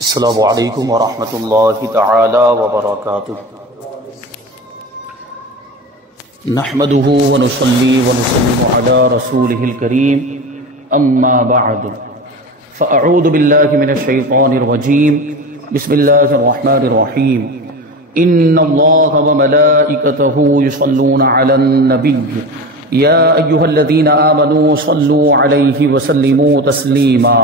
السلام علیکم ورحمۃ اللہ تعالی وبرکاتہ۔ نحمده ونصلي ونسلم على رسوله الكريم اما بعد فاعوذ بالله من الشيطان الرجيم بسم الله الرحمن الرحيم ان الله وملائكته يصلون على النبي يا ايها الذين امنوا صلوا عليه وسلموا تسليما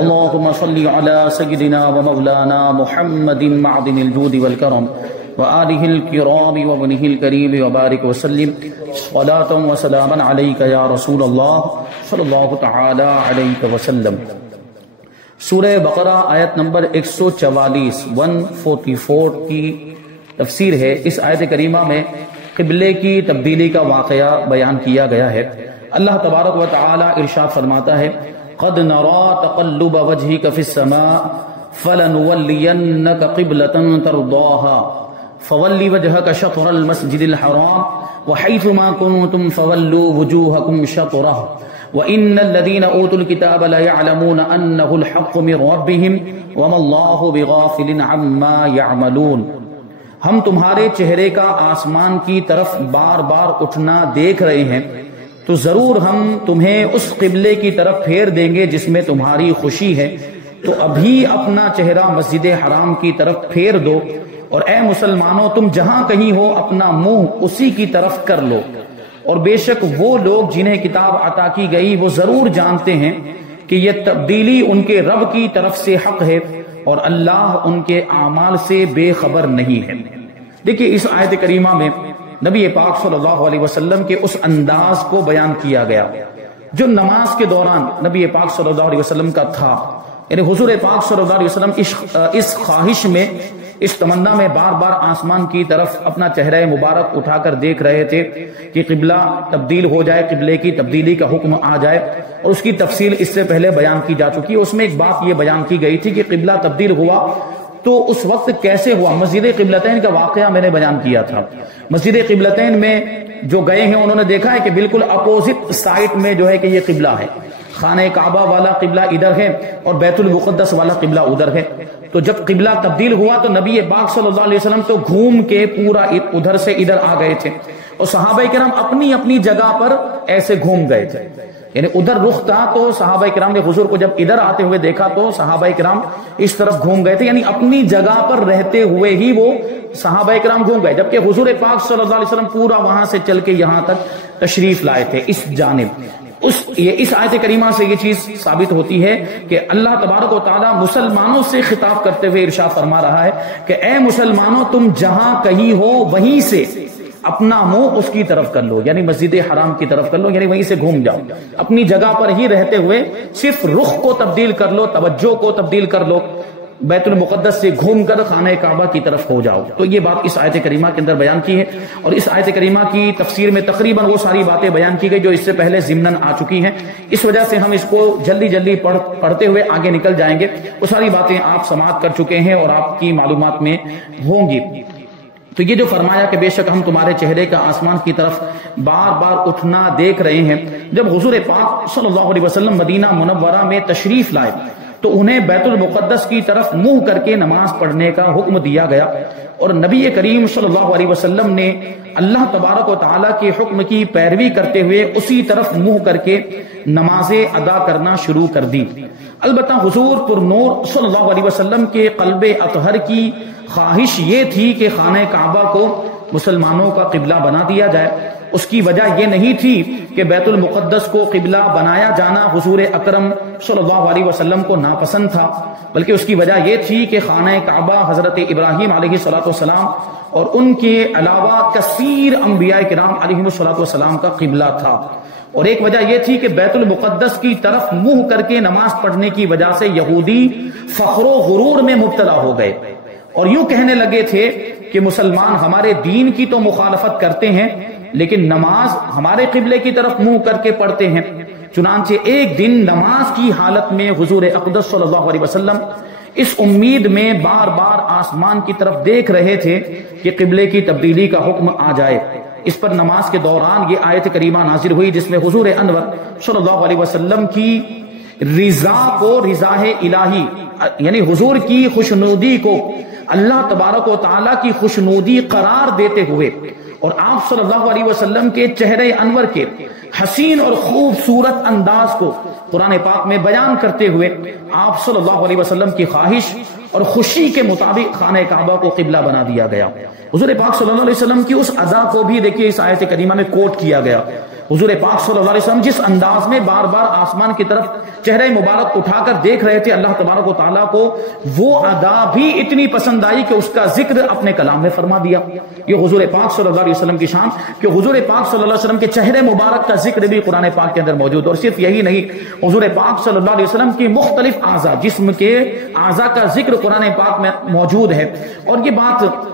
اللهم صل على سيدنا ومولانا محمد معدن الجود والكرم وآله الكرام وابنه الكريم وبارك وسلم صلاة وسلاما عليك يا رسول الله صلی اللہ تعالی علیہ وسلم۔ سورہ بقرہ آیت نمبر 144 کی تفسیر ہے۔ اس آیت کریمہ میں قبلے کی تبدیلی کا واقعہ بیان کیا گیا ہے۔ اللہ تبارک و تعالی ارشاد فرماتا ہے قد نرى تقلب وجهك في السماء فلنولينك قبلة ترضاها فول وجهك شطر المسجد الحرام وحيث ما كنتم فولوا وجوهكم شطره وإن الذين أوتوا الكتاب لا يعلمون أنه الحق من ربهم وما الله بغافل عما يعملون۔ ہم تمہارے چہرے کا آسمان کی طرف بار بار اٹھنا دیکھ رہے ہیں تو ضرور ہم تمہیں اس قبلے کی طرف پھیر دیں گے جس میں تمہاری خوشی ہے، تو ابھی اپنا چہرہ مسجد حرام کی طرف پھیر دو، اور اے مسلمانوں تم جہاں کہیں ہو اپنا منہ اسی کی طرف کر لو، اور بے شک وہ لوگ جنہیں کتاب عطا کی گئی وہ ضرور جانتے ہیں کہ یہ تبدیلی ان کے رب کی طرف سے حق ہے، اور اللہ ان کے اعمال سے بے خبر نہیں ہے۔ دیکھیے اس آیت کریمہ میں نبی پاک صلی اللہ علیہ وسلم کے اس انداز کو بیان کیا گیا جو نماز کے دوران نبی پاک صلی اللہ علیہ وسلم کا تھا، یعنی حضور پاک صلی اللہ علیہ وسلم اس خواہش میں، اس تمنا میں بار بار آسمان کی طرف اپنا چہرہ مبارک اٹھا کر دیکھ رہے تھے کہ قبلہ تبدیل ہو جائے، قبلے کی تبدیلی کا حکم آ جائے، اور اس کی تفصیل اس سے پہلے بیان کی جا چکی ہے۔ اس میں ایک بات یہ بیان کی گئی تھی کہ قبلہ تبدیل ہوا تو اس وقت کیسے ہوا۔ مسجد قبلتین کا واقعہ میں نے بیان کیا تھا۔ مسجد قبلتین میں جو گئے ہیں انہوں نے دیکھا ہے کہ بالکل اپوزٹ سائٹ میں جو ہے کہ یہ قبلہ ہے، خانہ کعبہ والا قبلہ ادھر ہے اور بیت المقدس والا قبلہ ادھر ہے۔ تو جب قبلہ تبدیل ہوا تو نبی پاک صلی اللہ علیہ وسلم تو گھوم کے پورا ادھر سے ادھر آ گئے تھے، اور صحابہ کرام اپنی اپنی جگہ پر ایسے گھوم گئے تھے، یعنی ادھر رخ تھا تو صحابہ کرام نے حضور کو جب ادھر آتے ہوئے دیکھا تو صحابہ کرام اس طرف گھوم گئے تھے، یعنی اپنی جگہ پر رہتے ہوئے ہی وہ صحابہ کرام گھوم گئے، جبکہ حضور پاک صلی اللہ علیہ وسلم پورا وہاں سے چل کے یہاں تک تشریف لائے تھے اس جانب۔ اس آیت کریمہ سے یہ چیز ثابت ہوتی ہے کہ اللہ تبارک و تعالی مسلمانوں سے خطاب کرتے ہوئے ارشاد فرما رہا ہے کہ اے مسلمانوں تم جہاں کہیں ہو وہیں سے اپنا منہ اس کی طرف کر لو، یعنی مسجد حرام کی طرف کر لو، یعنی وہیں سے گھوم جاؤ، اپنی جگہ پر ہی رہتے ہوئے صرف رخ کو تبدیل کر لو، توجہ کو تبدیل کر لو، بیت المقدس سے گھوم کر خانہ کعبہ کی طرف ہو جاؤ۔ تو یہ بات اس آیت کریمہ کے اندر بیان کی ہے، اور اس آیت کریمہ کی تفسیر میں تقریباً وہ ساری باتیں بیان کی گئی جو اس سے پہلے ضمناً آ چکی ہیں۔ اس وجہ سے ہم اس کو جلدی جلدی پڑھتے ہوئے آگے نکل جائیں گے، وہ ساری باتیں آپ سماعت کر چکے ہیں اور آپ کی معلومات میں ہوں گی۔ تو یہ جو فرمایا کہ بے شک ہم تمہارے چہرے کا آسمان کی طرف بار بار اٹھنا دیکھ رہے ہیں، جب حضور پاک صلی اللہ علیہ وسلم مدینہ منورہ میں تشریف لائے تو انہیں بیت المقدس کی طرف منہ کر کے نماز پڑھنے کا حکم دیا گیا، اور نبی کریم صلی اللہ علیہ وسلم نے اللہ تبارک و تعالیٰ کے حکم کی پیروی کرتے ہوئے اسی طرف منہ کر کے نمازیں ادا کرنا شروع کر دی۔ البتہ حضور پر نور صلی اللہ علیہ وسلم کے قلب اطہر کی خواہش یہ تھی کہ خانہ کعبہ کو مسلمانوں کا قبلہ بنا دیا جائے۔ اس کی وجہ یہ نہیں تھی کہ بیت المقدس کو قبلہ بنایا جانا حضور اکرم صلی اللہ علیہ وسلم کو ناپسند تھا، بلکہ اس کی وجہ یہ تھی کہ خانہ کعبہ حضرت ابراہیم علیہ السلام اور ان کے علاوہ کثیر انبیاء کرام علیہ السلام کا قبلہ تھا، اور ایک وجہ یہ تھی کہ بیت المقدس کی طرف منہ کر کے نماز پڑھنے کی وجہ سے یہودی فخر و غرور میں مبتلا ہو گئے، اور یوں کہنے لگے تھے کہ مسلمان ہمارے دین کی تو مخالفت کرتے ہیں لیکن نماز ہمارے قبلے کی طرف منہ کر کے پڑھتے ہیں۔ چنانچہ ایک دن نماز کی حالت میں حضور اقدس صلی اللہ علیہ وسلم اس امید میں بار بار آسمان کی طرف دیکھ رہے تھے کہ قبلے کی تبدیلی کا حکم آ جائے۔ اس پر نماز کے دوران یہ آیت کریمہ نازل ہوئی جس میں حضور انور صلی اللہ علیہ وسلم کی رضا کو رضا الہی یعنی حضور کی خوشنودی کو اللہ تبارک و تعالیٰ کی خوشنودی قرار دیتے ہوئے اور آپ صلی اللہ علیہ وسلم کے چہرے انور کے حسین اور خوبصورت انداز کو قرآن پاک میں بیان کرتے ہوئے آپ صلی اللہ علیہ وسلم کی خواہش اور خوشی کے مطابق خانہ کعبہ کو قبلہ بنا دیا گیا۔ حضور پاک صلی اللہ علیہ وسلم کی اس ادا کو بھی دیکھیے اس آیت کریمہ میں کوٹ کیا گیا۔ حضور پاک صلی اللہ علیہ وسلم جس انداز میں بار بار آسمان کی طرف چہرہ مبارک اٹھا کر دیکھ رہے تھے اللہ تبارک و تعالیٰ کو، وہ ادا بھی اتنی پسند آئی کہ اس کا ذکر اپنے کلام میں فرما دیا۔ یہ حضور پاک صلی اللہ علیہ وسلم کی شان کہ حضور پاک صلی اللہ علیہ وسلم کے چہرے مبارک کا ذکر بھی قرآن پاک کے اندر موجود، اور صرف یہی نہیں، حضور پاک صلی اللہ علیہ وسلم کی مختلف اعضاء، جسم کے اعضاء کا ذکر قرآن پاک میں موجود ہے۔ اور یہ بات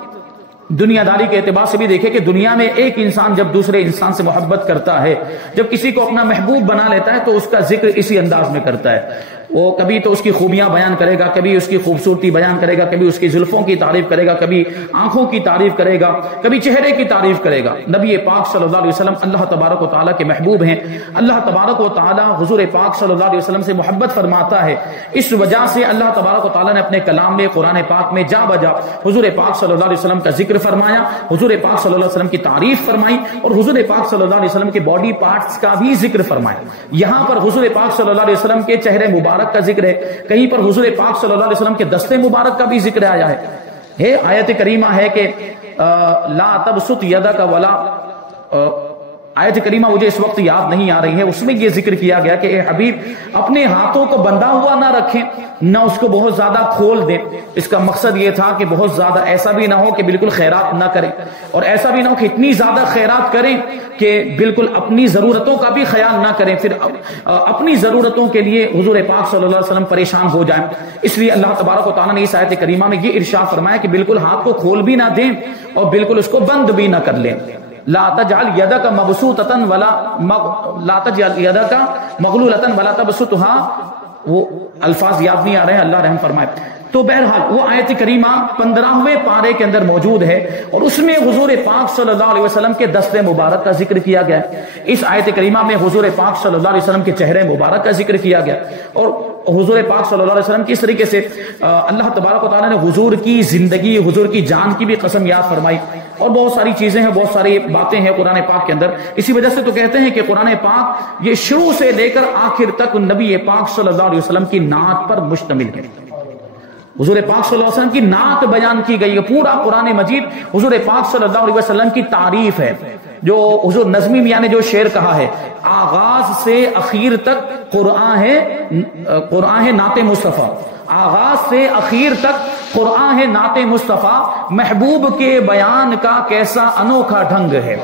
دنیا داری کے اعتبار سے بھی دیکھیں کہ دنیا میں ایک انسان جب دوسرے انسان سے محبت کرتا ہے، جب کسی کو اپنا محبوب بنا لیتا ہے تو اس کا ذکر اسی انداز میں کرتا ہے۔ وہ کبھی تو اس کی خوبیاں بیان کرے گا، کبھی اس کی خوبصورتی بیان کرے گا، کبھی اس کی زلفوں کی تعریف کرے گا، کبھی آنکھوں کی تعریف کرے گا، کبھی چہرے کی تعریف کرے گا۔ نبی پاک صلی اللہ علیہ وسلم اللہ تبارک و تعالیٰ کے محبوب ہیں۔ اللہ تبارک و تعالیٰ حضور پاک صلی اللہ علیہ وسلم سے محبت فرماتا ہے، اس وجہ سے اللہ تبارک و تعالیٰ نے اپنے کلام میں قرآن پاک میں جا بجا حضور پاک صلی اللہ علیہ وسلم کا ذکر فرمایا، حضور پاک صلی اللہ علیہ وسلم کی تعریف فرمائی، اور حضور پاک صلی اللہ علیہ وسلم کے باڈی پارٹس کا بھی ذکر فرمایا۔ یہاں پر حضور پاک صلی اللہ علیہ وسلم کے چہرے مبارک کا ذکر ہے، کہیں پر حضور پاک صلی اللہ علیہ وسلم کے دستے مبارک کا بھی ذکر آیا ہے۔ آیت کریمہ ہے کہ لا تبسط یدک ولا، آیت کریمہ مجھے اس وقت یاد نہیں آ رہی ہے، اس میں یہ ذکر کیا گیا کہ اے حبیب اپنے ہاتھوں کو بندھا ہوا نہ رکھیں، نہ اس کو بہت زیادہ کھول دیں۔ اس کا مقصد یہ تھا کہ بہت زیادہ ایسا بھی نہ ہو کہ بالکل خیرات نہ کریں، اور ایسا بھی نہ ہو کہ اتنی زیادہ خیرات کریں کہ بالکل اپنی ضرورتوں کا بھی خیال نہ کریں، پھر اپنی ضرورتوں کے لیے حضور پاک صلی اللہ علیہ وسلم پریشان ہو جائیں۔ اس لیے اللہ تبارک و تعالیٰ نے اس آیت کریمہ میں یہ ارشاد فرمایا کہ بالکل ہاتھ کو کھول بھی نہ دیں اور بالکل اس کو بند بھی نہ کر لیں۔ لا تجعل یدک مبسوطۃ ولا لا تجعل یدک مغلولۃ ولا تبسطها، وہ الفاظ یاد نہیں آ رہے ہیں، اللہ رحم فرمائے۔ تو بہرحال وہ آیت کریمہ 15ویں پارے کے اندر موجود ہے، اور اس میں حضور پاک صلی اللہ علیہ وسلم کے دست مبارک کا ذکر کیا گیا ہے۔ اس آیت کریمہ میں حضور پاک صلی اللہ علیہ وسلم کے چہرے مبارک کا ذکر کیا گیا، اور حضور پاک صلی اللہ علیہ وسلم کی اس طریقے سے اللہ تبارک و تعالیٰ نے حضور کی زندگی، حضور کی جان کی بھی قسم یاد فرمائی، اور بہت ساری چیزیں ہیں، بہت ساری باتیں ہیں قرآن پاک کے اندر۔ اسی وجہ سے تو کہتے ہیں کہ قرآن پاک یہ شروع سے لے کر آخر تک نبی پاک صلی اللہ علیہ وسلم کی نعت پر مشتمل ہے۔ حضور پاک صلی اللہ علیہ وسلم کی نعت بیان کی گئی ہے، پورا قرآن مجید حضور پاک صلی اللہ علیہ وسلم کی تعریف ہے۔ جو حضور نظمی میاں نے جو شعر کہا ہے، آغاز سے اخیر تک قرآن ہے نعت مصطفیٰ، آغاز سے اخیر تک قرآن ہے نعت مصطفیٰ، محبوب کے بیان کا کیسا انوکھا ڈھنگ ہے۔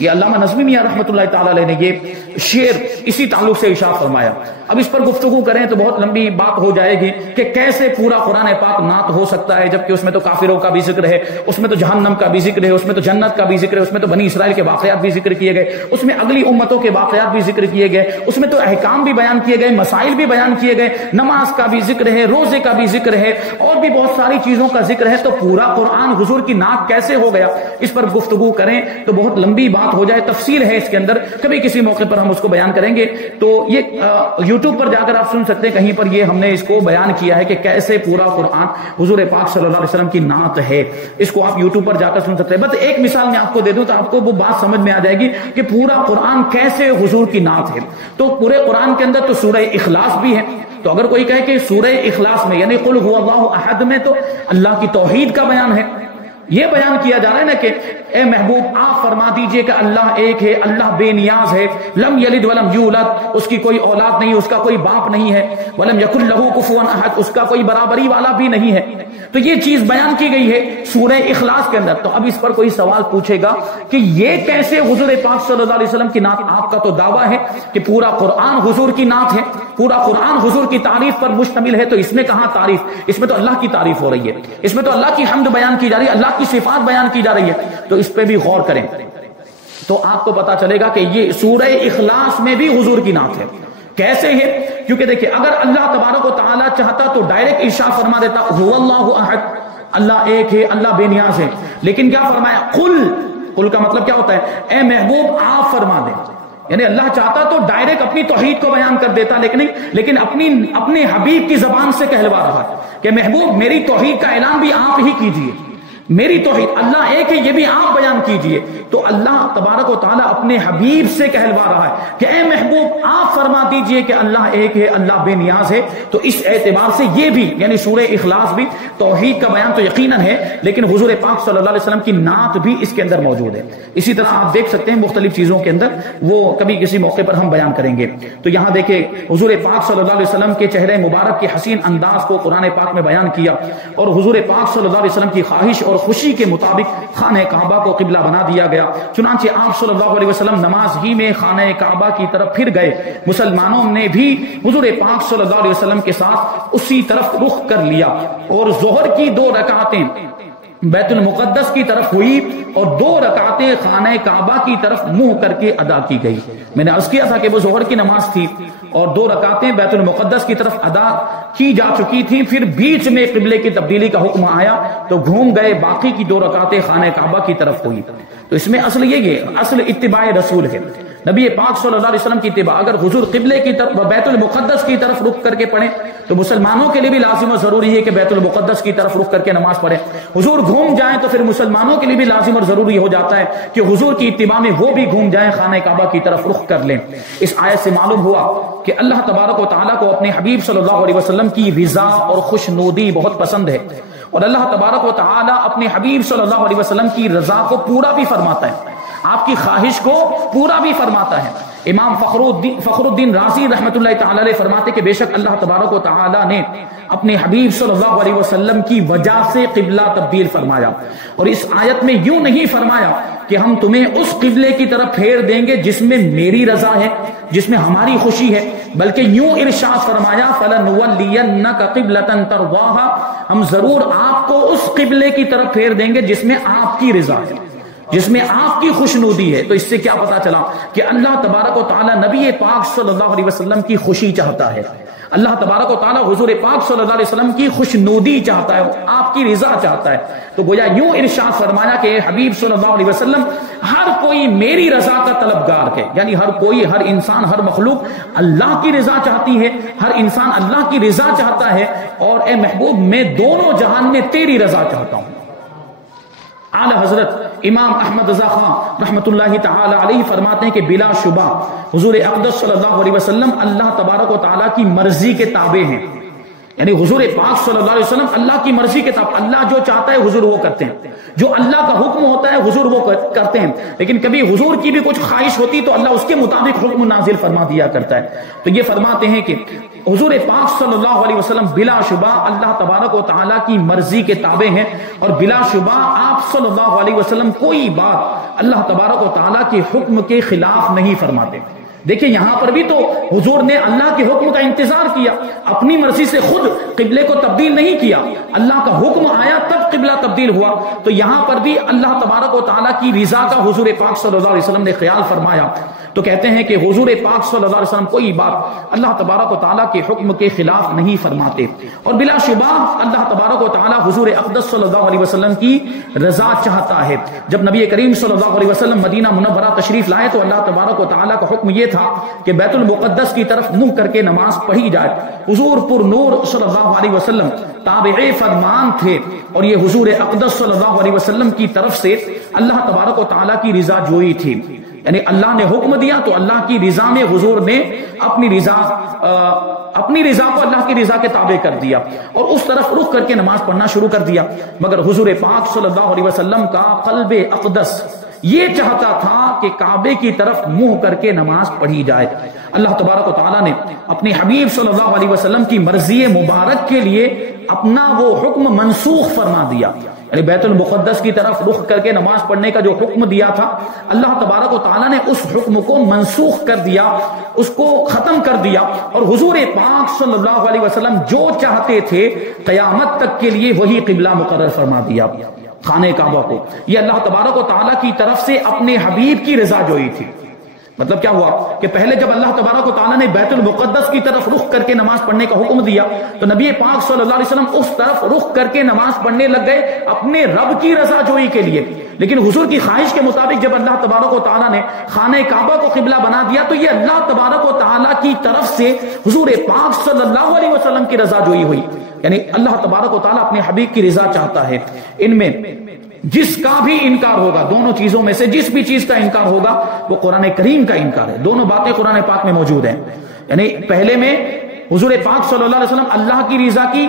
یہ علامہ نظمی میاں رحمۃ اللہ تعالی علیہ نے یہ شعر اسی تعلق سے ارشاد فرمایا۔ اب اس پر گفتگو کریں تو بہت لمبی بات ہو جائے گی کہ کیسے پورا قرآن پاک نعت ہو سکتا ہے، جبکہ اس میں تو کافروں کا بھی ذکر ہے، اس میں تو جہنم کا بھی ذکر ہے، اس میں تو جنت کا بھی ذکر ہے، اس میں تو بنی اسرائیل کے واقعات بھی ذکر کیے گئے، اس میں اگلی امتوں کے واقعات بھی ذکر کیے گئے، اس میں تو احکام بھی بیان کیے گئے، مسائل بھی بیان کیے گئے، نماز کا بھی ذکر ہے، روزے کا بھی ذکر ہے، اور بھی بہت ساری چیزوں کا ذکر ہے۔ تو پورا قرآن حضور کی نعت کیسے ہو گیا، اس پر گفتگو کریں تو بہت لمبی بات ہو جائے، تفصیل ہے اس کے اندر، کبھی کسی موقع پر ہم اس کو بیان کریں گے۔ تو یہ یوٹیوب پر جا کر آپ سن سکتے ہیں، کہیں پر یہ ہم نے اس کو بیان کیا ہے کہ کیسے پورا قرآن حضور پاک صلی اللہ علیہ وسلم کی نعت ہے، اس کو آپ یوٹیوب پر جا کر سن سکتے ہیں۔ بس ایک مثال میں آپ کو دے دوں تو آپ کو وہ بات سمجھ میں آ جائے گی کہ پورا قرآن کیسے حضور کی نعت ہے۔ تو پورے قرآن کے اندر تو سورہ اخلاص بھی ہے، تو اگر کوئی کہے کہ سورہ اخلاص میں یعنی قل هو اللہ احد میں تو اللہ کی توحید کا بیان ہے، یہ بیان کیا جا رہا ہے نا کہ اے محبوب آپ فرما دیجئے کہ اللہ ایک ہے، اللہ بے نیاز ہے، لم یلد ولم یولد، اس کی کوئی اولاد نہیں، اس کا کوئی باپ نہیں ہے، ولم یکن لہ کفوا احد، اس کا کوئی برابری والا بھی نہیں ہے۔ تو یہ چیز بیان کی گئی ہے سورہ اخلاص کے اندر۔ تو اب اس پر کوئی سوال پوچھے گا کہ یہ کیسے حضور پاک صلی اللہ علیہ وسلم کی نعت؟ آپ کا تو دعویٰ ہے کہ پورا قرآن حضور کی نعت ہے، پورا قرآن حضور کی تعریف پر مشتمل ہے، تو اس میں کہاں تعریف؟ اس میں تو اللہ کی تعریف ہو رہی ہے، اس میں تو اللہ کی حمد بیان کی جا رہی ہے، اللہ کی صفات بیان کی جا رہی ہے۔ تو اس پہ بھی غور کریں تو آپ کو پتا چلے گا کہ یہ سورہ اخلاص میں بھی حضور کی نعت ہے۔ کیسے ہے؟ کیونکہ دیکھیں اگر اللہ تبارک و تعالی چاہتا تو ڈائریکٹ ارشاد فرما دیتا هو اللہ احد، اللہ ایک ہے، اللہ بے نیاز ہے، لیکن کیا فرمایا؟ قل کا مطلب کیا ہوتا ہے؟ اے محبوب آپ فرما دیں، یعنی اللہ چاہتا تو ڈائریکٹ اپنی توحید کو بیان کر دیتا، لیکن اپنے حبیب کی زبان سے کہلوا رہا ہے کہ محبوب میری توحید کا اعلان بھی آپ ہی کیجئے، میری توحید اللہ ایک ہے یہ بھی آپ بیان کیجئے۔ تو اللہ تبارک و تعالیٰ اپنے حبیب سے کہلوا رہا ہے کہ اے محبوب آپ فرما دیجئے کہ اللہ ایک ہے، اللہ بے نیاز ہے۔ تو اس اعتبار سے یہ بھی یعنی سورہ اخلاص بھی توحید کا بیان تو یقیناً ہے، لیکن حضور پاک صلی اللہ علیہ وسلم کی نعت بھی اس کے اندر موجود ہے۔ اسی طرح آپ دیکھ سکتے ہیں مختلف چیزوں کے اندر، وہ کبھی کسی موقع پر ہم بیان کریں گے۔ تو یہاں دیکھیں حضور پاک صلی اللہ علیہ وسلم کے چہرے مبارک کے حسین انداز کو قرآن پاک میں بیان کیا، اور حضور پاک صلی اللہ علیہ وسلم کی خواہش اور خوشی کے مطابق خانہ کعبہ کو قبلہ بنا دیا گیا۔ چنانچہ آپ صلی اللہ علیہ وسلم نماز ہی میں خانہ کعبہ کی طرف پھر گئے۔ مسلمانوں نے بھی حضور پاک صلی اللہ علیہ وسلم کے ساتھ اسی طرف رخ کر لیا، اور ظہر کی 2 رکعتیں بیت المقدس کی طرف ہوئی اور 2 رکعتیں خانہ کعبہ کی طرف منہ کر کے ادا کی گئی۔ میں نے عرض کیا تھا کہ وہ ظہر کی نماز تھی اور 2 رکعتیں بیت المقدس کی طرف ادا کی جا چکی تھیں، پھر بیچ میں قبلے کی تبدیلی کا حکم آیا تو گھوم گئے، باقی کی 2 رکعتیں خانہ کعبہ کی طرف ہوئی۔ تو اس میں اصل یہ ہے، اصل اتباع رسول ہے، نبی پاک صلی اللہ علیہ وسلم کی اتباع۔ اگر حضور قبلے کی طرف بیت المقدس کی طرف رخ کر کے پڑھیں تو مسلمانوں کے لیے بھی لازم اور ضروری ہے کہ بیت المقدس کی طرف رخ کر کے نماز پڑھیں۔ حضور گھوم جائیں تو پھر مسلمانوں کے لیے بھی لازم اور ضروری ہو جاتا ہے کہ حضور کی اتباع میں وہ بھی گھوم جائیں، خانہ کعبہ کی طرف رخ کر لیں۔ اس آیت سے معلوم ہوا کہ اللہ تبارک و تعالیٰ کو اپنے حبیب صلی اللہ علیہ وسلم کی رضا اور خوشنودی بہت پسند ہے، اور اللہ تبارک و تعالیٰ اپنے حبیب صلی اللہ علیہ وسلم کی رضا کو پورا بھی فرماتا ہے، آپ کی خواہش کو پورا بھی فرماتا ہے۔ امام فخر الدین رازی رحمۃ اللہ تعالی علیہ فرماتے کہ بے شک اللہ تبارک و تعالی نے اپنے حبیب صلی اللہ علیہ وسلم کی وجہ سے قبلہ تبدیل فرمایا، اور اس آیت میں یوں نہیں فرمایا کہ ہم تمہیں اس قبلے کی طرف پھیر دیں گے جس میں میری رضا ہے، جس میں ہماری خوشی ہے، بلکہ یوں ارشاد فرمایا فَلَنُوَلِّيَنَّكَ قِبْلَةً تَرْضَاهَا، ہم ضرور آپ کو اس قبلے کی طرف پھیر دیں گے جس میں آپ کی رضا ہے، جس میں آپ کی خوشنودی ہے۔ تو اس سے کیا پتا چلا کہ اللہ تبارک و تعالی نبی پاک صلی اللہ علیہ وسلم کی خوشی چاہتا ہے، اللہ تبارک و تعالی حضور پاک صلی اللہ علیہ وسلم کی خوشنودی چاہتا ہے، آپ کی رضا چاہتا ہے۔ تو گویا یوں ارشاد فرمایا کہ اے حبیب صلی اللہ علیہ وسلم ہر کوئی میری رضا کا طلبگار ہے، یعنی ہر کوئی، ہر انسان، ہر مخلوق اللہ کی رضا چاہتی ہے، ہر انسان اللہ کی رضا چاہتا ہے، اور اے محبوب میں دونوں جہان میں تیری رضا چاہتا ہوں۔ اعلی حضرت امام احمد رضا خان رحمۃ اللہ تعالی علیہ فرماتے ہیں کہ بلا شبہ حضور اقدس صلی اللہ علیہ وسلم اللہ تبارک و تعالیٰ کی مرضی کے تابع ہیں، یعنی حضور پاک صلی اللہ علیہ وسلم اللہ کی مرضی کے تابع، اللہ جو چاہتا ہے حضور وہ کرتے ہیں، جو اللہ کا حکم ہوتا ہے حضور وہ کرتے ہیں، لیکن کبھی حضور کی بھی کچھ خواہش ہوتی تو اللہ اس کے مطابق حکم نازل فرما دیا کرتا ہے۔ تو یہ فرماتے ہیں کہ حضور پاک صلی اللہ علیہ وسلم بلا شبہ اللہ تبارک و تعالیٰ کی مرضی کے تابع ہیں، اور بلا شبہ آپ صلی اللہ علیہ وسلم کوئی بات اللہ تبارک و تعالیٰ کے حکم کے خلاف نہیں فرماتے۔ دیکھیں یہاں پر بھی تو حضور نے اللہ کے حکم کا انتظار کیا، اپنی مرضی سے خود قبلے کو تبدیل نہیں کیا، اللہ کا حکم آیا تب قبلہ تبدیل ہوا۔ تو یہاں پر بھی اللہ تبارک و تعالیٰ کی رضا کا حضور پاک صلی اللہ علیہ وسلم نے خیال فرمایا۔ تو کہتے ہیں کہ حضور پاک صلی اللہ علیہ وسلم کوئی بات اللہ تبارک و تعالیٰ کے حکم کے خلاف نہیں فرماتے، اور بلا شبہ اللہ تبارک و تعالیٰ حضور اقدس صلی اللہ علیہ وسلم کی رضا چاہتا ہے۔ جب نبی کریم صلی اللہ علیہ وسلم مدینہ منورہ تشریف لائے تو اللہ تبارک و تعالیٰ کا حکم یہ تھا کہ بیت المقدس کی طرف منہ کر کے نماز پڑھی جائے۔ حضور پر نور صلی اللہ علیہ وسلم تابع فرمان تھے، اور یہ حضور اقدس صلی اللہ علیہ وسلم کی طرف سے اللہ تبارک و تعالیٰ کی رضا جوئی تھی، یعنی اللہ نے حکم دیا تو اللہ کی رضا میں حضور نے اپنی رضا کو اللہ کی رضا کے تابع کر دیا، اور اس طرف رخ کر کے نماز پڑھنا شروع کر دیا۔ مگر حضور پاک صلی اللہ علیہ وسلم کا قلب اقدس یہ چاہتا تھا کہ کعبے کی طرف منہ کر کے نماز پڑھی جائے۔ اللہ تبارک و تعالیٰ نے اپنے حبیب صلی اللہ علیہ وسلم کی مرضی مبارک کے لیے اپنا وہ حکم منسوخ فرما دیا، یعنی بیت المقدس کی طرف رخ کر کے نماز پڑھنے کا جو حکم دیا تھا اللہ تبارک و تعالیٰ نے اس حکم کو منسوخ کر دیا، اس کو ختم کر دیا، اور حضور پاک صلی اللہ علیہ وسلم جو چاہتے تھے قیامت تک کے لیے وہی قبلہ مقرر فرما دیا، خانہ کعبہ کو۔ یہ اللہ تبارک و تعالیٰ کی طرف سے اپنے حبیب کی رضا جوئی تھی۔ مطلب کیا ہوا کہ پہلے جب اللہ تبارک و تعالیٰ نے بیت المقدس کی طرف رخ کر کے نماز پڑھنے کا حکم دیا تو نبی پاک صلی اللہ علیہ وسلم اس طرف رخ کر کے نماز پڑھنے لگ گئے اپنے رب کی رضا جوئی کے لیے، لیکن حضور کی خواہش کے مطابق جب اللہ تبارک و تعالیٰ نے خانہ کعبہ کو قبلہ بنا دیا تو یہ اللہ تبارک و تعالیٰ کی طرف سے حضور پاک صلی اللہ علیہ وسلم کی رضا جوئی ہوئی. یعنی اللہ تبارک و تعالیٰ اپنے حبیب کی رضا چاہتا ہے. ان میں جس کا بھی انکار ہوگا، دونوں چیزوں میں سے جس بھی چیز کا انکار ہوگا وہ قرآن کریم کا انکار ہے. دونوں باتیں قرآن پاک میں موجود ہیں. یعنی پہلے میں حضور پاک صلی اللہ علیہ وسلم اللہ کی رضا کی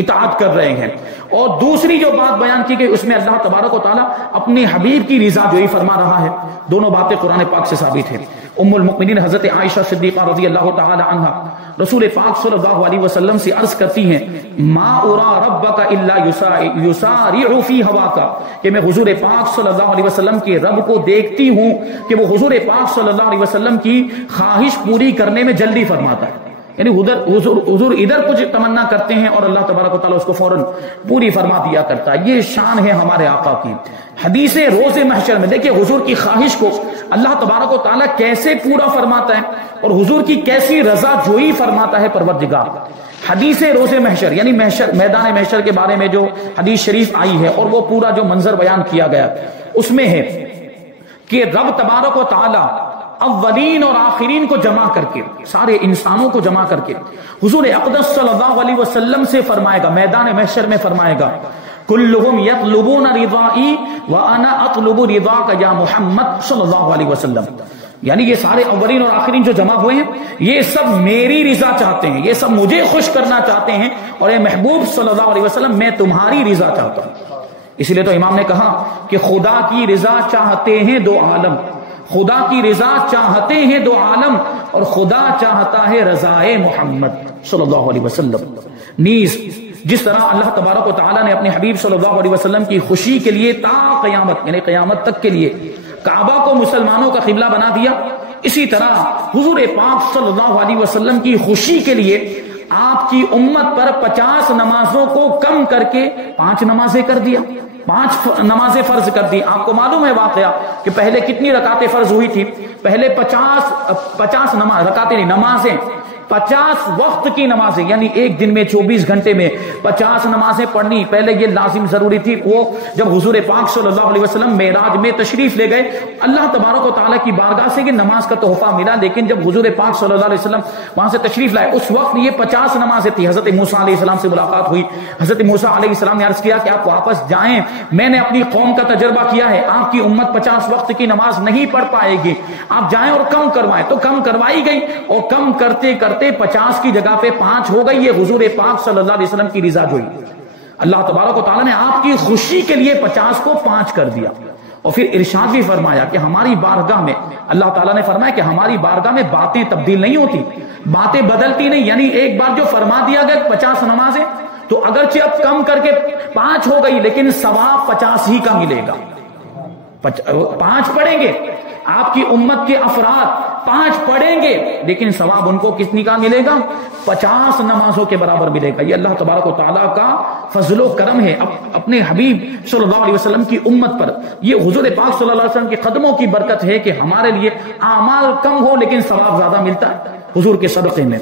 اطاعت کر رہے ہیں، اور دوسری جو بات بیان کی گئی اس میں اللہ تبارک و تعالیٰ اپنے حبیب کی رضا جوئی فرما رہا ہے. دونوں باتیں قرآن پاک سے ثابت ہیں. ام المؤمنین حضرت عائشہ صدیقہ رضی اللہ تعالی عنہا رسول پاک صلی اللہ علیہ وسلم سے عرض کرتی ہیں، ما ارا ربک الا یسارع فی ہواک، کہ میں حضور پاک صلی اللہ علیہ وسلم کے رب کو دیکھتی ہوں کہ وہ حضور پاک صلی اللہ علیہ وسلم کی خواہش پوری کرنے میں جلدی فرماتا ہے. یعنی حضور ادھر کچھ تمنا کرتے ہیں اور اللہ تبارک و تعالیٰ اس کو فوراً پوری فرما دیا کرتا ہے. یہ شان ہے ہمارے آقا کی. حدیث روز محشر میں دیکھیں حضور کی خواہش کو اللہ تبارک و تعالیٰ کیسے پورا فرماتا ہے اور حضور کی کیسی رضا جوئی فرماتا ہے پروردگار. حدیث روز محشر یعنی میدان محشر کے بارے میں جو حدیث شریف آئی ہے اور وہ پورا جو منظر بیان کیا گیا اس میں ہے کہ رب تبارک و تعالیٰ اولین اور آخرین کو جمع کر کے، سارے انسانوں کو جمع کر کے حضور اقدس صلی اللہ علیہ وسلم سے فرمائے گا، میدان محشر میں فرمائے گا، کلہم یطلبون رضائی وانا اطلب رضاک یا محمد صلی اللہ علیہ وسلم. یعنی یہ سارے اولین اور آخرین جو جمع ہوئے ہیں یہ سب میری رضا چاہتے ہیں، یہ سب مجھے خوش کرنا چاہتے ہیں، اور اے محبوب صلی اللہ علیہ وسلم میں تمہاری رضا چاہتا ہوں. اسی لیے تو امام نے کہا کہ خدا کی رضا چاہتے ہیں دو عالم، خدا کی رضا چاہتے ہیں دو عالم، اور خدا چاہتا ہے رضائے محمد صلی اللہ علیہ وسلم. نیز جس طرح اللہ تبارک و تعالیٰ نے اپنے حبیب صلی اللہ علیہ وسلم کی خوشی کے لیے تا قیامت یعنی قیامت تک کے لیے کعبہ کو مسلمانوں کا قبلہ بنا دیا، اسی طرح حضور پاک صلی اللہ علیہ وسلم کی خوشی کے لیے آپ کی امت پر 50 نمازوں کو کم کر کے 5 نمازیں کر دیا، 5 نمازیں فرض کر دی. آپ کو معلوم ہے واقعہ کہ پہلے کتنی رکعتیں فرض ہوئی تھی؟ پہلے 50 نمازیں 50 وقت کی نمازیں، یعنی ایک دن میں 24 گھنٹے میں 50 نمازیں پڑھنی پہلے یہ لازم ضروری تھی. وہ جب حضور پاک صلی اللہ علیہ وسلم معراج میں تشریف لے گئے اللہ تبارک و تعالیٰ کی بارگاہ سے یہ نماز کا تحفہ ملا، لیکن جب حضور پاک صلی اللہ علیہ وسلم وہاں سے تشریف لائے اس وقت یہ 50 نمازیں تھی. حضرت موسیٰ علیہ السلام سے ملاقات ہوئی، حضرت موسیٰ علیہ السلام نے عرض کیا کہ آپ واپس جائیں، میں نے اپنی قوم کا تجربہ کیا ہے، آپ کی امت 50 وقت کی نماز نہیں پڑھ پائے گی، آپ جائیں اور کم کروائیں. تو کم کروائی گئی اور کم کرتے کرتے 50 کی جگہ پہ 5 ہو گئی. یہ حضور پاک صلی اللہ علیہ وسلم کی رضا جوئی. اللہ تبارک و تعالیٰ نے آپ کی خوشی کے لیے 50 کو 5 کر دیا. اور پھر ارشاد بھی فرمایا کہ ہماری بارگاہ میں اللہ تعالیٰ نے فرمایا کہ ہماری بارگاہ میں باتیں تبدیل نہیں ہوتی، باتیں بدلتی نہیں. یعنی ایک بار جو فرما دیا گیا 50 نمازیں تو اگرچہ اب کم کر کے 5 ہو گئی لیکن ثواب 50 ہی کا ملے گا. 5 پڑھیں گے آپ کی امت کے افراد 5 پڑھیں گے لیکن ثواب ان کو کتنی کا ملے گا؟ 50 نمازوں کے برابر ملے گا. یہ اللہ تبارک و تعالیٰ کا فضل و کرم ہے اپنے حبیب صلی اللہ علیہ وسلم کی امت پر. یہ حضور پاک صلی اللہ علیہ وسلم کے قدموں کی برکت ہے کہ ہمارے لیے اعمال کم ہو لیکن ثواب زیادہ ملتا ہے حضور کے صدقے میں.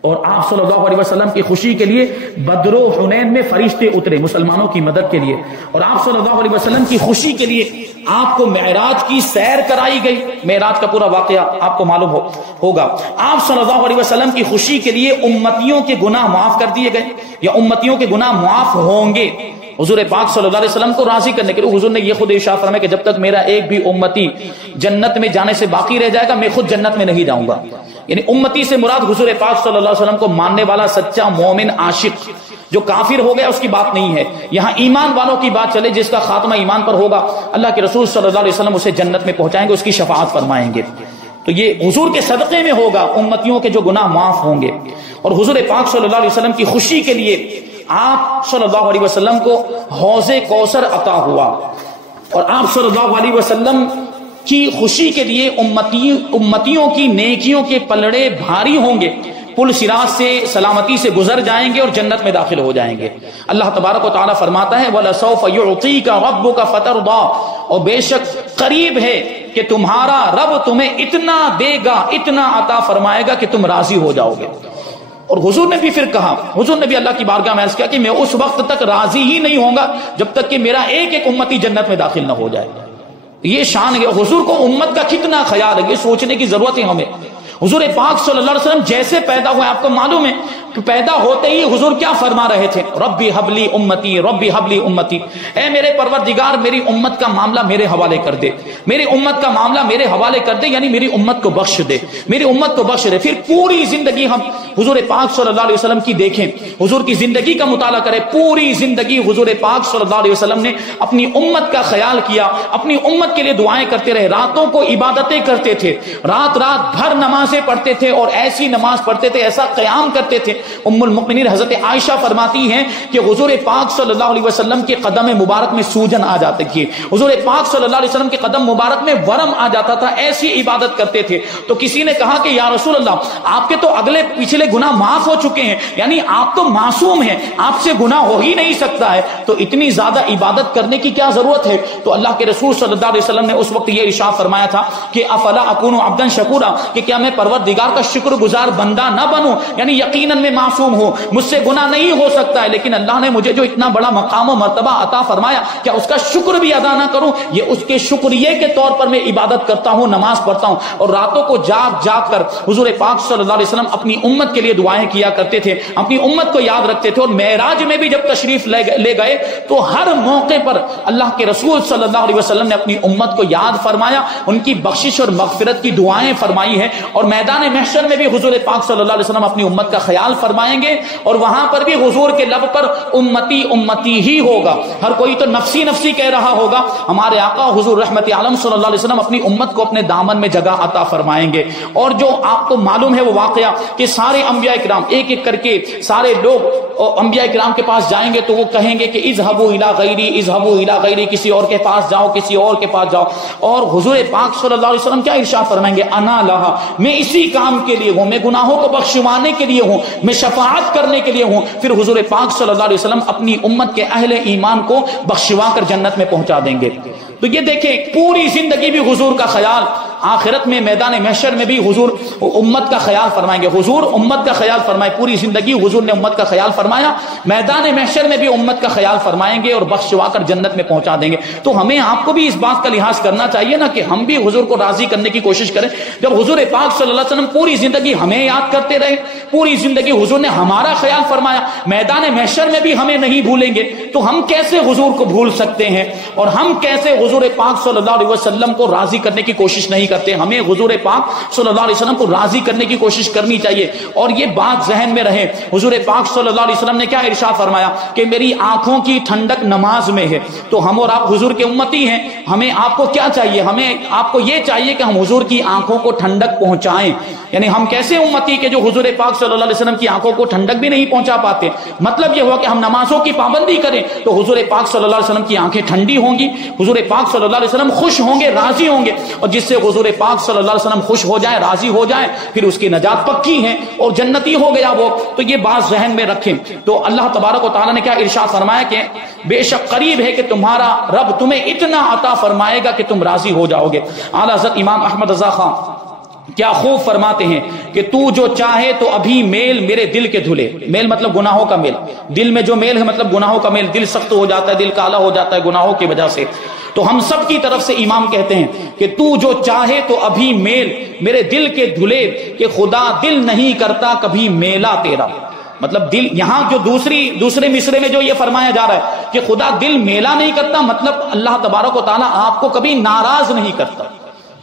اور آپ صلی اللہ علیہ وسلم کی خوشی کے لیے بدر و حنین میں فرشتے اترے مسلمانوں کی مدد کے لیے، اور آپ صلی اللہ علیہ وسلم کی خوشی کے لیے آپ کو معراج کی سیر کرائی گئی. معراج کا پورا واقعہ آپ کو معلوم ہوگا. آپ صلی اللہ علیہ وسلم کی خوشی کے لیے امتیوں کے گناہ معاف کر دیے گئے یا امتیوں کے گناہ معاف ہوں گے حضور پاک صلی اللہ علیہ وسلم کو راضی کرنے کے لیے. حضور نے یہ خود ارشاد فرمایا کہ جب تک میرا ایک بھی امتی جنت میں جانے سے باقی رہ جائے گا میں خود جنت میں نہیں جاؤں گا. یعنی امتی سے مراد حضور پاک صلی اللہ علیہ وسلم کو ماننے والا سچا مومن عاشق. جو کافر ہو گیا اس کی بات نہیں ہے، یہاں ایمان والوں کی بات چلے جس کا خاتمہ ایمان پر ہوگا اللہ کے رسول صلی اللہ علیہ وسلم اسے جنت میں پہنچائیں گے، اس کی شفاعت فرمائیں گے. تو یہ حضور کے صدقے میں ہوگا، امتیوں کے جو گناہ معاف ہوں گے. اور حضور پاک صلی اللہ علیہ وسلم کی خوشی کے لیے آپ صلی اللہ علیہ وسلم کو حوض کوثر عطا ہوا، اور آپ صلی اللہ علیہ وسلم کی خوشی کے لیے امتیوں کی نیکیوں کے پلڑے بھاری ہوں گے، پل صراط سے سلامتی سے گزر جائیں گے اور جنت میں داخل ہو جائیں گے. اللہ تبارک و تعالیٰ فرماتا ہے وَلَسَوْفَ يُعْطِيكَ رَبُّكَ فَتَرْضَىٰ، اور بے شک قریب ہے کہ تمہارا رب تمہیں اتنا دے گا، اتنا عطا فرمائے گا کہ تم راضی ہو جاؤ گے. اور حضور نے بھی پھر کہا، حضور نے بھی اللہ کی بارگاہ میں عرض کیا کہ میں اس وقت تک راضی ہی نہیں ہوں گا جب تک کہ میرا ایک ایک امتی جنت میں داخل نہ ہو جائے. یہ شان ہے حضور کو امت کا کتنا خیال ہے، یہ سوچنے کی ضرورت ہے ہمیں. حضور پاک صلی اللہ علیہ وسلم جیسے پیدا ہوئے، آپ کو معلوم ہے کہ پیدا ہوتے ہی حضور کیا فرما رہے تھے؟ ربی حبلی امتی، ربی حبلی امتی، اے میرے پروردگار میری امت کا معاملہ میرے حوالے کر دے، میری امت کا معاملہ میرے حوالے کر دے، یعنی میری امت کو بخش دے، میری امت کو بخش دے. پھر پوری زندگی ہم حضور پاک صلی اللہ علیہ وسلم کی دیکھیں، حضور کی زندگی کا مطالعہ کریں. پوری زندگی حضور پاک صلی اللہ علیہ وسلم نے اپنی امت کا خیال کیا، اپنی امت کے لیے دعائیں کرتے رہے، راتوں کو عبادتیں کرتے تھے، رات بھر نمازیں پڑھتے تھے، اور ایسی نماز پڑھتے تھے، ایسا قیام کرتے تھے. ام المؤمنین حضرت عائشہ فرماتی ہیں کہ حضور پاک صلی اللہ علیہ وسلم کے قدم مبارک میں سوجن آ جاتی تھی، حضور پاک صلی اللہ علیہ وسلم کے قدم مبارک میں ورم آ جاتا تھا، ایسی عبادت کرتے تھے. تو کسی نے کہا کہ یا رسول اللہ آپ کے تو اگلے پچھلے گناہ معاف ہو چکے ہیں، یعنی آپ تو معصوم ہیں، آپ سے گناہ ہو ہی نہیں سکتا ہے، تو اتنی زیادہ عبادت کرنے کی کیا ضرورت ہے؟ تو اللہ کے رسول صلی اللہ علیہ وسلم نے اس وقت یہ ارشاد فرمایا تھا کہ افلا اکون عبدا شکورا، کہ کیا میں پروردگار کا شکر گزار بندہ نہ بنوں؟ یعنی یقیناً میں معصوم ہوں، مجھ سے گناہ نہیں ہو سکتا ہے، لیکن اللہ نے مجھے جو اتنا بڑا مقام و مرتبہ عطا فرمایا، کیا اس کا شکر بھی ادا نہ کروں؟ یہ اس کے شکریہ کے طور پر میں عبادت کرتا ہوں، نماز پڑھتا ہوں. اور راتوں کو جاگ جاگ کر حضور پاک صلی اللہ علیہ وسلم اپنی امت کے لیے دعائیں کیا کرتے تھے، اپنی امت کو یاد رکھتے تھے. اور معراج میں بھی جب تشریف لے گئے تو ہر موقع پر اللہ کے رسول صلی اللہ علیہ وسلم نے اپنی امت کو یاد فرمایا، ان کی بخشش اور مغفرت کی دعائیں فرمائی ہیں. اور میدان محشر میں بھی حضور پاک صلی اللہ علیہ وسلم اپنی امت کا خیال فرمائیں گے، اور وہاں پر بھی حضور کے لب پر امتی امتی ہی ہوگا. ہر کوئی تو نفسی نفسی کہہ رہا ہوگا، ہمارے آقا حضور رحمت عالم صلی اللہ علیہ وسلم اپنی امت کو اپنے دامن میں جگہ عطا فرمائیں گے. اور جو آپ کو معلوم ہے وہ واقعہ کہ سارے انبیاء کرام ایک ایک کر کے سارے لوگ انبیاء کرام کے پاس جائیں گے تو وہ کہیں گے کہ اذهبوا الى غیری، اذهبوا الى غیری، کسی اور کے پاس جاؤ، کسی اور کے پاس جاؤ. اور حضور پاک صلی اللہ علیہ وسلم کیا ارشاد فرمائیں گے؟ انا لہا، میں اسی کام کے لیے ہوں، میں گناہوں کو بخشوانے کے لیے ہوں، میں شفاعت کرنے کے لیے ہوں. پھر حضور پاک صلی اللہ علیہ وسلم اپنی امت کے اہل ایمان کو بخشوا کر جنت میں پہنچا دیں گے. تو یہ دیکھیں پوری زندگی بھی حضور کا خیال، آخرت میں میدان محشر میں بھی حضور امت کا خیال فرمائیں گے. حضور امت کا خیال فرمائے، پوری زندگی حضور نے امت کا خیال فرمایا، میدان محشر میں بھی امت کا خیال فرمائیں گے اور بخشوا کر جنت میں پہنچا دیں گے. تو ہمیں آپ کو بھی اس بات کا لحاظ کرنا چاہیے نا کہ ہم بھی حضور کو راضی کرنے کی کوشش کریں. جب حضور پاک صلی اللہ علیہ وسلم پوری زندگی ہمیں یاد کرتے رہے، پوری زندگی حضور نے ہمارا خیال فرمایا، میدان محشر میں بھی ہمیں نہیں بھولیں گے، تو ہم کیسے حضور کو بھول سکتے ہیں؟ اور ہم کیسے حضور پاک صلی اللہ علیہ وسلم کو راضی کرنے کی کوشش نہیں کرتے؟ ہمیں حضور پاک صلی اللہ علیہ وسلم کو راضی کرنے کی کوشش کرنی چاہیے. اور یہ بات ذہن میں رہے، حضور پاک صلی اللہ علیہ وسلم نے کیا ارشاد فرمایا کہ میری آنکھوں کی ٹھنڈک نماز میں ہے. تو ہم اور آپ حضور کے امتی ہیں، ہمیں آپ کو کیا چاہیے؟ ہمیں آپ کو یہ چاہیے کہ ہم حضور کی آنکھوں کو ٹھنڈک پہنچائیں. یعنی ہم کیسے امتی کہ جو حضور پاک صلی اللہ علیہ وسلم کی آنکھوں کو ٹھنڈک بھی نہیں پہنچا پاتے؟ مطلب یہ ہوا کہ ہم نمازوں کی پابندی کریں تو حضور پاک صلی اللہ علیہ وسلم کی آنکھیں ٹھنڈی ہوں گی، حضور پاک صلی اللہ علیہ وسلم خوش ہوں گے، راضی ہوں گے. اور جس سے حضور پاک صلی اللہ علیہ وسلم خوش ہو جائے، راضی ہو جائے، پھر اس کی نجات پکی ہے اور جنتی ہو گیا وہ. تو یہ بات ذہن میں رکھیں. تو اللہ تبارک و تعالیٰ نے کیا ارشاد فرمایا کہ بے شک قریب ہے کہ تمہارا رب تمہیں اتنا عطا فرمائے گا کہ تم راضی ہو جاؤ گے. اعلیٰ حضرت امام احمد رضا خان کیا خوب فرماتے ہیں کہ تو جو چاہے تو ابھی میل میرے دل کے دھلے. میل مطلب گناہوں کا میل، دل میں جو میل ہے مطلب گناہوں کا میل. دل سخت ہو جاتا ہے، دل کالا ہو جاتا ہے گناہوں کی وجہ سے. تو ہم سب کی طرف سے امام کہتے ہیں کہ تو جو چاہے تو ابھی میل میرے دل کے دھلے، کہ خدا دل نہیں کرتا کبھی میلا تیرا. مطلب دل، یہاں جو دوسرے مصرے میں جو یہ فرمایا جا رہا ہے کہ خدا دل میلا نہیں کرتا، مطلب اللہ تبارک و تعالیٰ آپ کو کبھی ناراض نہیں کرتا.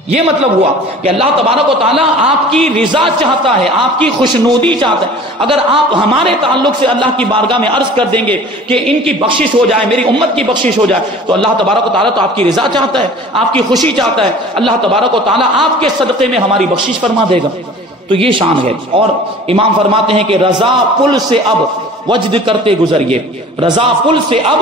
یہ مطلب ہوا کہ اللہ تبارک و تعالیٰ آپ کی رضا چاہتا ہے، آپ کی خوشنودی چاہتا ہے. اگر آپ ہمارے تعلق سے اللہ کی بارگاہ میں عرض کر دیں گے کہ ان کی بخشش ہو جائے، میری امت کی بخشش ہو جائے، تو اللہ تبارک و تعالیٰ تو آپ کی رضا چاہتا ہے، آپ کی خوشی چاہتا ہے. اللہ تبارک و تعالیٰ آپ کے صدقے میں ہماری بخشش فرما دے گا. تو یہ شان ہے. اور امام فرماتے ہیں کہ رضا پل سے اب وجد کرتے گزریے. رضا پل سے اب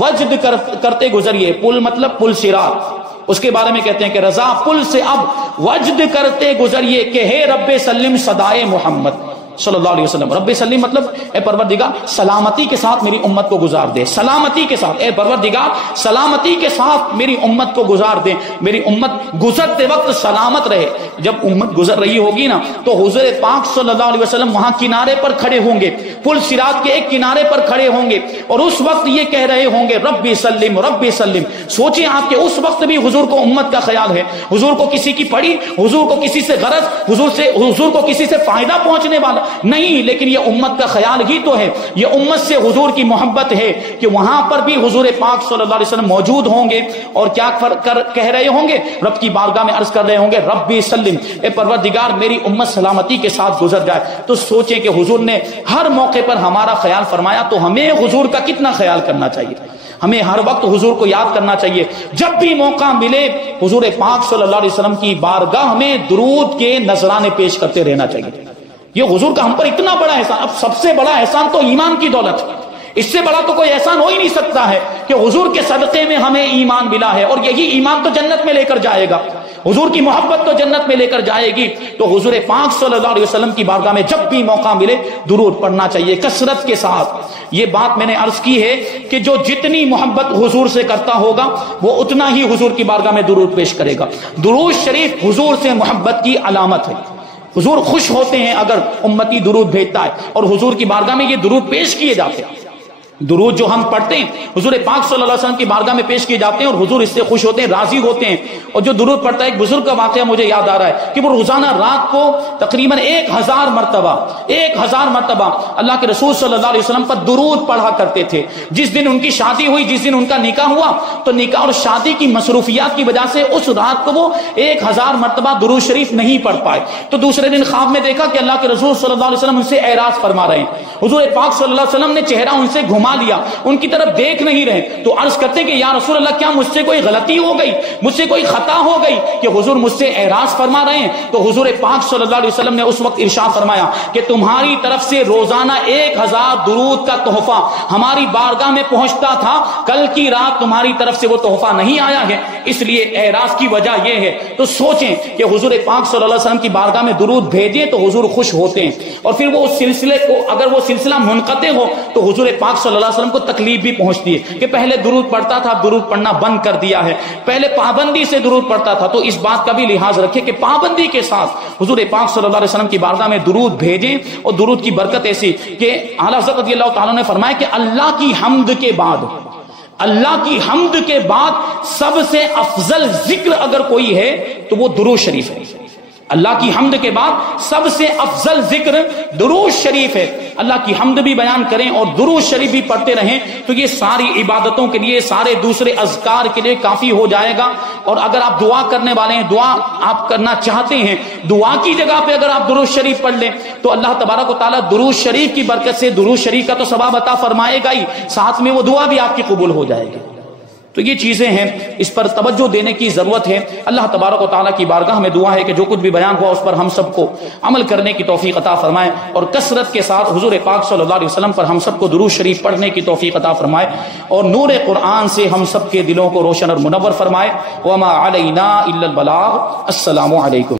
وجد کرتے گزریے. پل مطلب پل صراط، اس کے بارے میں کہتے ہیں کہ رضا پل سے اب وجد کرتے گزریے کہ ہے رب سلم صدائے محمد. صلی اللہ علیہ وسلم. رب سلم مطلب اے پروردگار سلامتی کے ساتھ میری امت کو گزار دے, سلامتی کے ساتھ, اے پروردگار سلامتی کے ساتھ میری امت کو گزار دے, میری امت گزرتے وقت سلامت رہے. جب امت گزر رہی ہوگی نا تو حضور پاک صلی اللہ علیہ وسلم وہاں کنارے پر کھڑے ہوں گے, پل صراط کے ایک کنارے پر کھڑے ہوں گے, اور اس وقت یہ کہہ رہے ہوں گے ربی سلم ربی سلم. سوچیں آپ کہ اس وقت بھی حضور کو امت کا خیال ہے, حضور کو کسی کی پڑی, حضور کو کسی سے غرض, حضور کو کسی سے فائدہ پہنچنے والا نہیں, لیکن یہ امت کا خیال ہی تو ہے, یہ امت سے حضور کی محبت ہے کہ وہاں پر بھی حضور پاک صلی اللہ علیہ وسلم موجود ہوں گے اور کیا کہہ رہے ہوں گے, رب کی بارگاہ میں عرض کر رہے ہوں گے ربی سلم, اے پروردگار میری امت سلامتی کے ساتھ گزر جائے. تو سوچیں کہ حضور نے ہر موقع پر ہمارا خیال فرمایا, تو ہمیں حضور کا کتنا خیال کرنا چاہیے. ہمیں ہر وقت حضور کو یاد کرنا چاہیے. جب بھی موقع ملے حضور پاک صلی اللہ علیہ وسلم کی بارگاہ میں درود کے نذرانے پیش کرتے رہنا چاہیے. یہ حضور کا ہم پر اتنا بڑا احسان, اب سب سے بڑا احسان تو ایمان کی دولت, اس سے بڑا تو کوئی احسان ہو ہی نہیں سکتا ہے کہ حضور کے صدقے میں ہمیں ایمان ملا ہے, اور یہی ایمان تو جنت میں لے کر جائے گا, حضور کی محبت تو جنت میں لے کر جائے گی. تو حضور پاک صلی اللہ علیہ وسلم کی بارگاہ میں جب بھی موقع ملے درود پڑھنا چاہیے کثرت کے ساتھ. یہ بات میں نے عرض کی ہے کہ جو جتنی محبت حضور سے کرتا ہوگا وہ اتنا ہی حضور کی بارگاہ میں درود پیش کرے گا. درود شریف حضور سے محبت کی علامت ہے. حضور خوش ہوتے ہیں اگر امتی درود بھیجتا ہے, اور حضور کی بارگاہ میں یہ درود پیش کیے جاتے ہیں. درود جو ہم پڑھتے ہیں حضور پاک صلی اللہ علیہ وسلم کی بارگاہ میں پیش کیے جاتے ہیں, اور حضور اس سے خوش ہوتے ہیں, راضی ہوتے ہیں. اور جو درود پڑھتا ہے, ایک بزرگ کا واقعہ مجھے یاد آ رہا ہے کہ وہ روزانہ رات کو تقریباً 1000 مرتبہ اللہ کے رسول صلی اللہ علیہ وسلم پر درود پڑھا کرتے تھے. جس دن ان کی شادی ہوئی, جس دن ان کا نکاح ہوا, تو نکاح اور شادی کی مصروفیات کی وجہ سے اس رات کو وہ 1000 مرتبہ درود شریف نہیں پڑھ پائے. تو دوسرے دن خواب میں دیکھا کہ اللہ کے رسول صلی اللہ علیہ وسلم ان سے اعراض فرما رہے ہیں. حضور پاک صلی اللہ علیہ وسلم نے چہرہ ان سے گھما لیا, ان کی طرف دیکھ نہیں رہے. تو عرض کرتے کہ یا رسول اللہ کیا مجھ سے کوئی غلطی ہو گئی, مجھ سے کوئی خطا ہو گئی کہ حضور مجھ سے اعراض فرما رہے ہیں. تو حضور پاک صلی اللہ علیہ وسلم نے اس وقت ارشاد فرمایا کہ تمہاری طرف سے روزانہ 1000 درود کا تحفہ ہماری بارگاہ میں پہنچتا تھا, کل کی رات تمہاری طرف سے وہ تحفہ نہیں آیا ہے, اس لیے اعراض کی وجہ یہ ہے. تو سوچیں کہ حضور پاک صلی اللہ علیہ وسلم کی بارگاہ میں درود بھیجیں تو حضور خوش ہوتے ہیں, اور پھر وہ اس سلسلے کو, اگر وہ سلسلہ منقطع ہو تو حضور پاک صلی اللہ علیہ وسلم کو تکلیف بھی پہنچتی ہے کہ پہلے درود پڑھتا تھا, درود پڑھنا بند کر دیا ہے, پہلے پابندی سے درود پڑھتا تھا. تو اس بات کا بھی لحاظ رکھے کہ پابندی کے ساتھ حضور پاک صلی اللہ علیہ وسلم کی بارگاہ میں درود بھیجیں. اور درود کی برکت ایسی کہ اعلیٰ حضرت رضی اللہ تعالیٰ نے فرمایا کہ اللہ کی حمد کے بعد سب سے افضل ذکر اگر کوئی ہے تو وہ درود شریف ہے. اللہ کی حمد کے بعد سب سے افضل ذکر درود شریف ہے. اللہ کی حمد بھی بیان کریں اور درود شریف بھی پڑھتے رہیں تو یہ ساری عبادتوں کے لیے, سارے دوسرے اذکار کے لیے کافی ہو جائے گا. اور اگر آپ دعا کرنے والے ہیں, دعا آپ کرنا چاہتے ہیں, دعا کی جگہ پہ اگر آپ درود شریف پڑھ لیں تو اللہ تبارک و تعالیٰ درود شریف کی برکت سے درود شریف کا تو ثواب عطا فرمائے گا ہی, ساتھ میں وہ دعا بھی آپ کی قبول ہو جائے گی. تو یہ چیزیں ہیں, اس پر توجہ دینے کی ضرورت ہے. اللہ تبارک و تعالیٰ کی بارگاہ میں دعا ہے کہ جو کچھ بھی بیان ہوا اس پر ہم سب کو عمل کرنے کی توفیق عطا فرمائے, اور کثرت کے ساتھ حضور پاک صلی اللہ علیہ وسلم پر ہم سب کو درود شریف پڑھنے کی توفیق عطا فرمائے, اور نور قرآن سے ہم سب کے دلوں کو روشن اور منور فرمائے. وما علینا الا البلاغ. السلام علیکم.